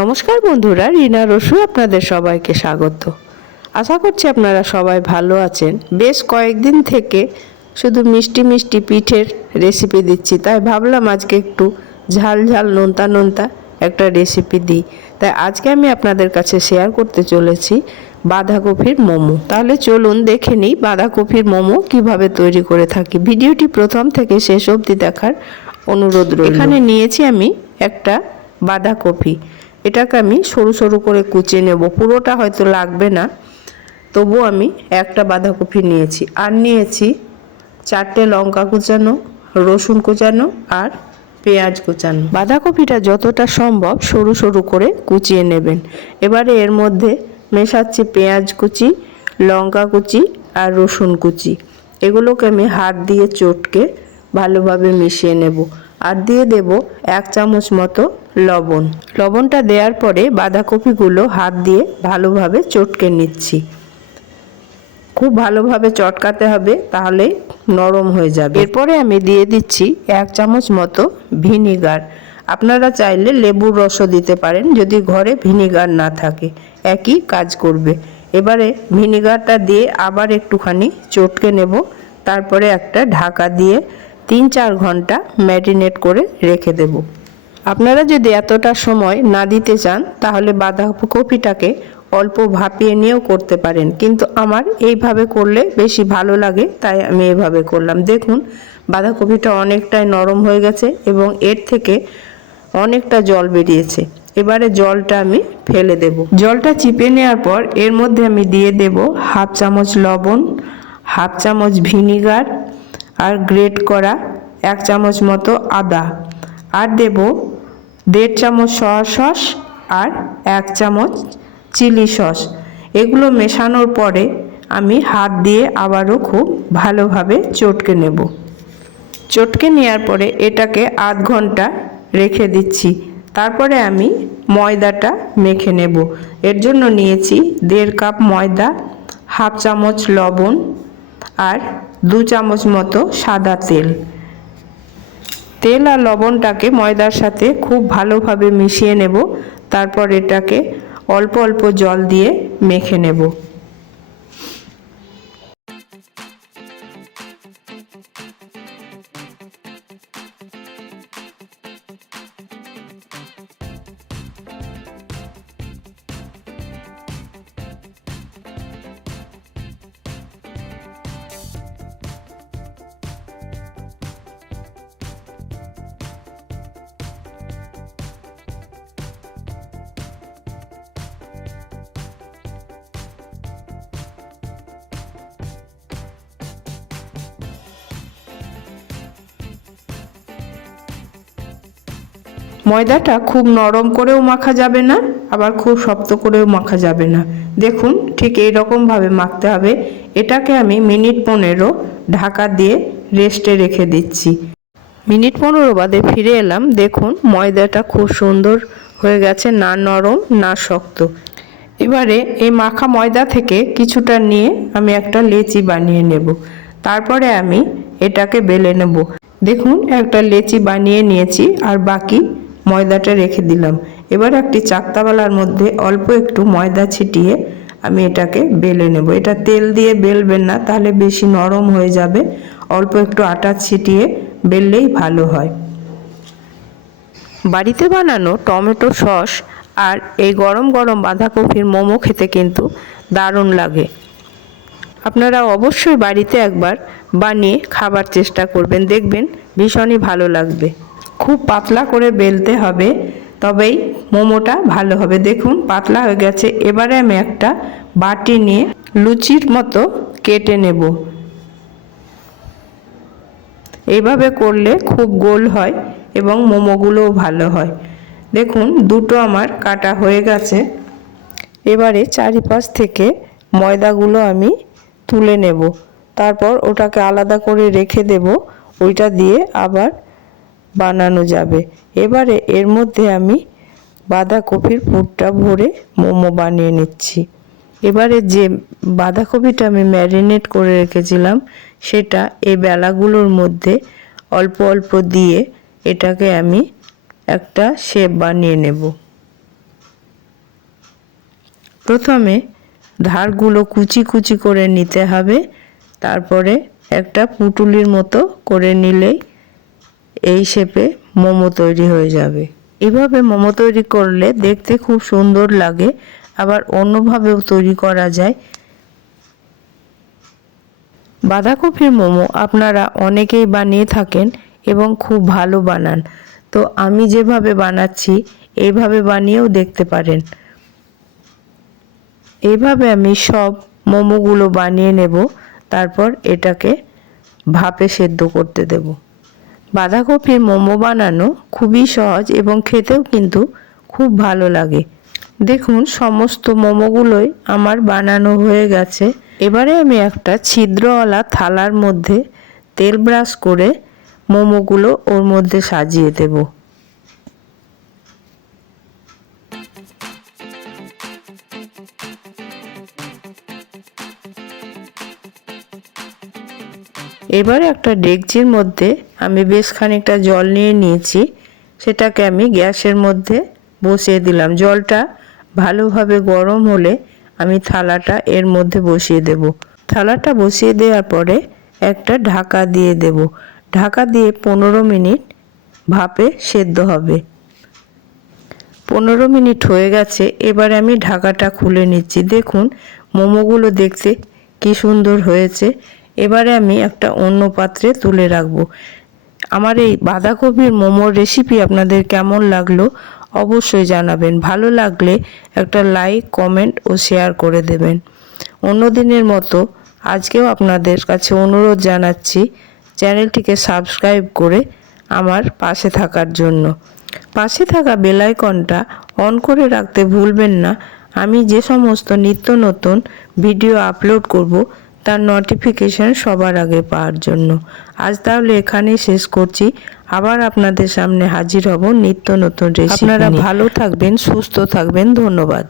নমস্কার বন্ধুরা, রিনা রসু আপনাদের সবাইকে স্বাগত। আশা করছি আপনারা সবাই ভালো আছেন। বেশ কয়েকদিন থেকে শুধু মিষ্টি মিষ্টি পিঠের রেসিপি দিচ্ছি, তাই ভাবলাম আজকে একটু ঝাল ঝাল নোনতা নোনতা একটা রেসিপি দিই। তাই আজকে আমি আপনাদের কাছে শেয়ার করতে চলেছি বাঁধাকপির মোমো। তাহলে চলুন দেখে নিই বাঁধাকপির মোমো কীভাবে তৈরি করে থাকি। ভিডিওটি প্রথম থেকে শেষ অবধি দেখার অনুরোধ রইল। এখানে নিয়েছি আমি একটা বাঁধাকপি। এটাকে আমি সরু সরু করে কুচিয়ে নেব। পুরোটা হয়তো লাগবে না। তবু আমি একটা বাঁধাকপি নিয়েছি। আর নিয়েছি চারটে লঙ্কা কুচানো, রসুন কুচানো আর পেঁয়াজ কুচানো। বাঁধাকপিটা যতটা সম্ভব সরু সরু করে কুচিয়ে নেবেন। এবারে এর মধ্যে মেশাচ্ছি পেঁয়াজ কুচি, লঙ্কা কুচি আর রসুন কুচি। এগুলোকে আমি হাত দিয়ে চটকে ভালোভাবে মিশিয়ে নেব। আর দিয়ে দেব এক চামচ মতো লবণ। লবণটা দেওয়ার পরে বাঁধাকপিগুলো হাত দিয়ে ভালোভাবে চটকে নিচ্ছি। খুব ভালোভাবে চটকাতে হবে, তাহলে নরম হয়ে যাবে। এরপরে আমি দিয়ে দিচ্ছি এক চামচ মতো ভিনিগার। আপনারা চাইলে লেবুর রসও দিতে পারেন, যদি ঘরে ভিনিগার না থাকে। একই কাজ করবে। এবারে ভিনিগারটা দিয়ে আবার একটুখানি চটকে নেব। তারপরে একটা ঢাকা দিয়ে তিন চার ঘণ্টা ম্যারিনেট করে রেখে দেব। আপনারা যদি এতটা সময় না দিতে চান, তাহলে বাঁধাকপিটাকে অল্প ভাপিয়ে নিয়েও করতে পারেন। কিন্তু আমার এইভাবে করলে বেশি ভালো লাগে, তাই আমি এভাবে করলাম। দেখুন বাঁধাকপিটা অনেকটাই নরম হয়ে গেছে এবং এর থেকে অনেকটা জল বেরিয়েছে। এবারে জলটা আমি ফেলে দেব। জলটা চিপে নেওয়ার পর এর মধ্যে আমি দিয়ে দেব হাফ চামচ লবণ, হাফ চামচ ভিনিগার আর গ্রেট করা এক চামচ মতো আদা। আর দেব দেড় চামচ সয়া সস আর এক চামচ চিলি সস এগুলো মেশানোর পরে আমি হাত দিয়ে আবারও খুব ভালোভাবে চটকে নেব। চটকে নেওয়ার পরে এটাকে আধ ঘণ্টা রেখে দিচ্ছি। তারপরে আমি ময়দাটা মেখে নেব। এর জন্য নিয়েছি দেড় কাপ ময়দা, হাফ চামচ লবণ আর দু চামচ মতো সাদা তেল। তেল আর লবণটাকে ময়দার সাথে খুব ভালোভাবে মিশিয়ে নেব। তারপর এটাকে অল্প অল্প জল দিয়ে মেখে নেব। ময়দাটা খুব নরম করেও মাখা যাবে না, আবার খুব শক্ত করেও মাখা যাবে না। দেখুন, ঠিক এই রকমভাবে মাখতে হবে। এটাকে আমি মিনিট পনেরো ঢাকা দিয়ে রেস্টে রেখে দিচ্ছি। মিনিট পনেরো বাদে ফিরে এলাম। দেখুন, ময়দাটা খুব সুন্দর হয়ে গেছে, না নরম, না শক্ত। এবারে এই মাখা ময়দা থেকে কিছুটা নিয়ে আমি একটা লেচি বানিয়ে নেব। তারপরে আমি এটাকে বেলে নেব। দেখুন, একটা লেচি বানিয়ে নিয়েছি, আর বাকি ময়দাটা রেখে দিলাম। এবার একটি চাকতাওয়ালার মধ্যে অল্প একটু ময়দা ছিটিয়ে আমি এটাকে বেলে নেব। এটা তেল দিয়ে বেলবেন না, তাহলে বেশি নরম হয়ে যাবে। অল্প একটু আটা ছিটিয়ে বেললেই ভালো হয়। বাড়িতে বানানো টমেটো সস আর এই গরম গরম বাঁধাকপির মোমো খেতে কিন্তু দারুণ লাগে। আপনারা অবশ্যই বাড়িতে একবার বানিয়ে খাবার চেষ্টা করবেন। দেখবেন ভীষণই ভালো লাগবে। খুব পাতলা করে বেলতে হবে, তবেই মোমোটা ভালো হবে। দেখুন, পাতলা হয়ে গেছে। এবারে আমি একটা বাটি নিয়ে লুচির মতো কেটে নেব। এইভাবে করলে খুব গোল হয় এবং মোমোগুলোও ভালো হয়। দেখুন, দুটো আমার কাটা হয়ে গেছে। এবারে চারিপাশ থেকে ময়দাগুলো আমি তুলে নেব। তারপর ওটাকে আলাদা করে রেখে দেব। ওইটা দিয়ে আবার বানানো যাবে। এবারে এর মধ্যে আমি বাঁধাকপির পুরটা ভরে মোমো বানিয়ে নিচ্ছি। এবারে যে বাঁধাকপিটা আমি ম্যারিনেট করে রেখেছিলাম, সেটা এই বেলাগুলোর মধ্যে অল্প অল্প দিয়ে এটাকে আমি একটা শেপ বানিয়ে নেব। প্রথমে ধারগুলো কুচি কুচি করে নিতে হবে। তারপরে একটা পুটুলির মতো করে নিলেই এই শেপে মোমো তৈরি হয়ে যাবে। এভাবে মোমো তৈরি করলে দেখতে খুব সুন্দর লাগে। আবার অন্যভাবেও তৈরি করা যায়। বাঁধাকপির মোমো আপনারা অনেকেই বানিয়ে থাকেন এবং খুব ভালো বানান। তো আমি যেভাবে বানাচ্ছি, এইভাবে বানিয়েও দেখতে পারেন। এইভাবে আমি সব মোমোগুলো বানিয়ে নেব। তারপর এটাকে ভাপে সেদ্ধ করতে দেব। বাঁধাকপির মোমো বানানো খুবই সহজ এবং খেতেও কিন্তু খুব ভালো লাগে। দেখুন, সমস্ত মোমোগুলোই আমার বানানো হয়ে গেছে। এবারে আমি একটা ছিদ্রওয়ালা থালার মধ্যে তেল ব্রাশ করে মোমোগুলো ওর মধ্যে সাজিয়ে দেবো। এবারে একটা ডেকচির মধ্যে আমি বেশ খানিকটা জল নিয়ে নিয়েছি। সেটাকে আমি গ্যাসের মধ্যে বসিয়ে দিলাম। জলটা ভালোভাবে গরম হলে আমি থালাটা এর মধ্যে বসিয়ে দেব। থালাটা বসিয়ে দেওয়ার পরে একটা ঢাকা দিয়ে দেব। ঢাকা দিয়ে পনেরো মিনিট ভাপে সেদ্ধ হবে। পনেরো মিনিট হয়ে গেছে, এবারে আমি ঢাকাটা খুলে নিচ্ছি। দেখুন, মোমোগুলো দেখতে কি সুন্দর হয়েছে। এবারে আমি একটা অন্য পাত্রে তুলে রাখব। আমার এই বাঁধাকপির মোমোর রেসিপি আপনাদের কেমন লাগল অবশ্যই জানাবেন। ভালো লাগলে একটা লাইক কমেন্ট ও শেয়ার করে দেবেন। অন্য দিনের মতো আজকেও আপনাদের কাছে অনুরোধ জানাচ্ছি চ্যানেলটিকে সাবস্ক্রাইব করে আমার পাশে থাকার জন্য। পাশে থাকা বেলাইকনটা অন করে রাখতে ভুলবেন না। আমি যে সমস্ত নিত্য নতুন ভিডিও আপলোড করব তার নোটিফিকেশান সবার আগে পাওয়ার জন্য। আজ তাহলে এখানেই শেষ করছি। আবার আপনাদের সামনে হাজির হব নিত্য নতুন রেসিপি আপনারা ভালো থাকবেন সুস্থ থাকবেন। ধন্যবাদ।